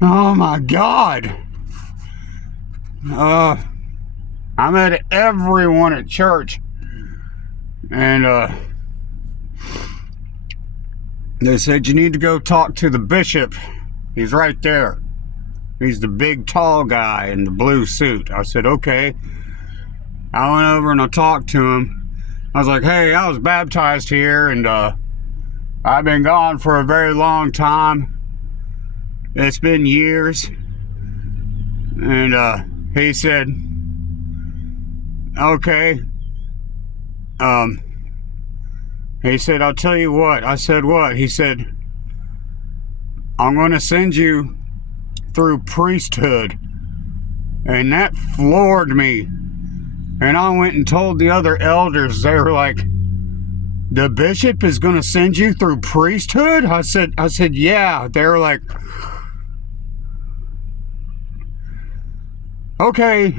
Oh my God. I met everyone at church, and they said you need to go talk to the bishop. He's right there. He's the big tall guy in the blue suit. I said, okay. I went over and I talked to him. I was like, hey, I was baptized here, and I've been gone for a very long time. It's been years. And he said, okay. He said, I'll tell you what. I said, what? He said, I'm going to send you through priesthood. And that floored me. And I went and told the other elders. They were like, the bishop is going to send you through priesthood? I said, yeah. They were like, okay.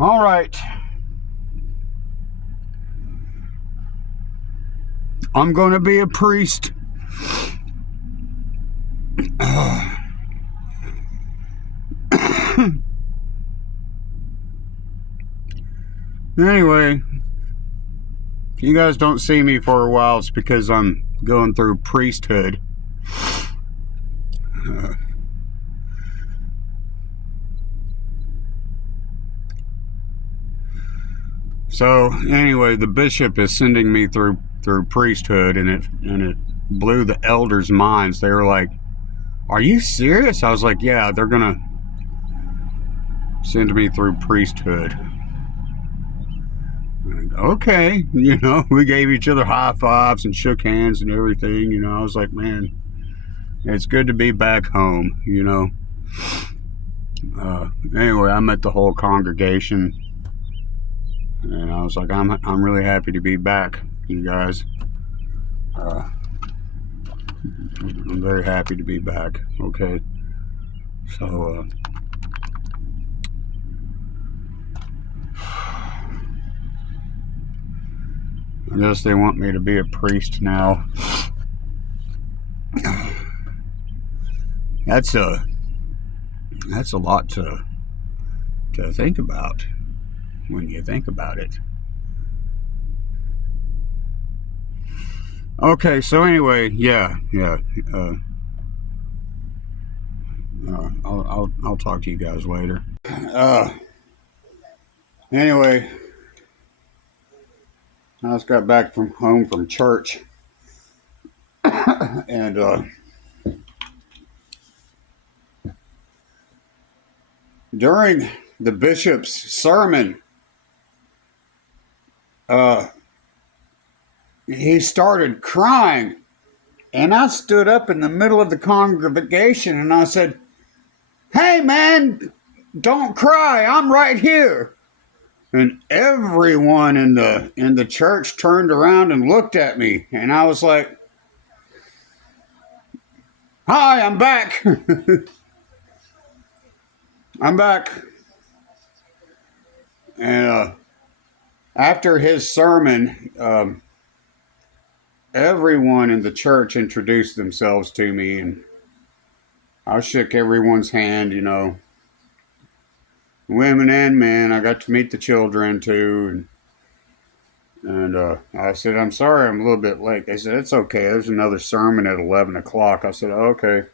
All right. I'm going to be a priest. Anyway, if you guys don't see me for a while, it's because I'm going through priesthood. So anyway, the bishop is sending me through priesthood, and it blew the elders' minds. They were like, "Are you serious?" I was like, "Yeah, they're gonna send me through priesthood." Like, okay, we gave each other high fives and shook hands and everything. I was like, man, it's good to be back home. Anyway, I met the whole congregation. And I was like, I'm really happy to be back, you guys. I'm very happy to be back. Okay. So, I guess they want me to be a priest now. That's a lot to think about when you think about it. Okay, so anyway, yeah. I'll talk to you guys later. Anyway, I just got back home from church, and during the bishop's sermon, he started crying, and I stood up in the middle of the congregation and I said, "Hey man, don't cry, I'm right here." And everyone in the church turned around and looked at me, and I was like, "Hi, I'm back." I'm back. And after his sermon, everyone in the church introduced themselves to me, and I shook everyone's hand, women and men. I got to meet the children too, and I said, "I'm sorry I'm a little bit late." They said, "It's okay. There's another sermon at 11 o'clock. I said, "Oh, okay."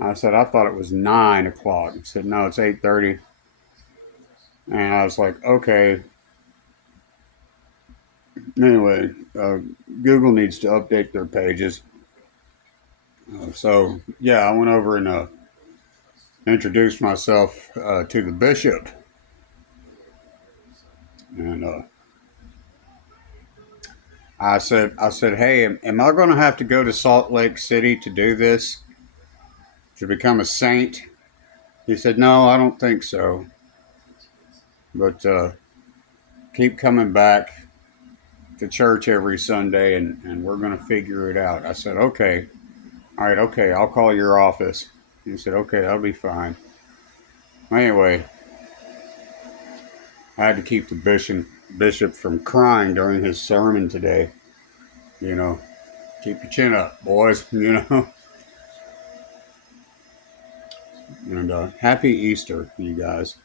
I said, "I thought it was 9 o'clock." He said, "No, it's 8:30. And I was like, "Okay." Anyway, Google needs to update their pages. So, yeah, I went over and introduced myself to the bishop. And I said, "Hey, am I going to have to go to Salt Lake City to do this, to become a saint?" He said, "No, I don't think so. But keep coming back to church every Sunday, and we're going to figure it out." I said, "Okay. All right, okay, I'll call your office." He said, "Okay, that'll be fine." Anyway, I had to keep the bishop from crying during his sermon today. Keep your chin up, boys, And happy Easter, you guys.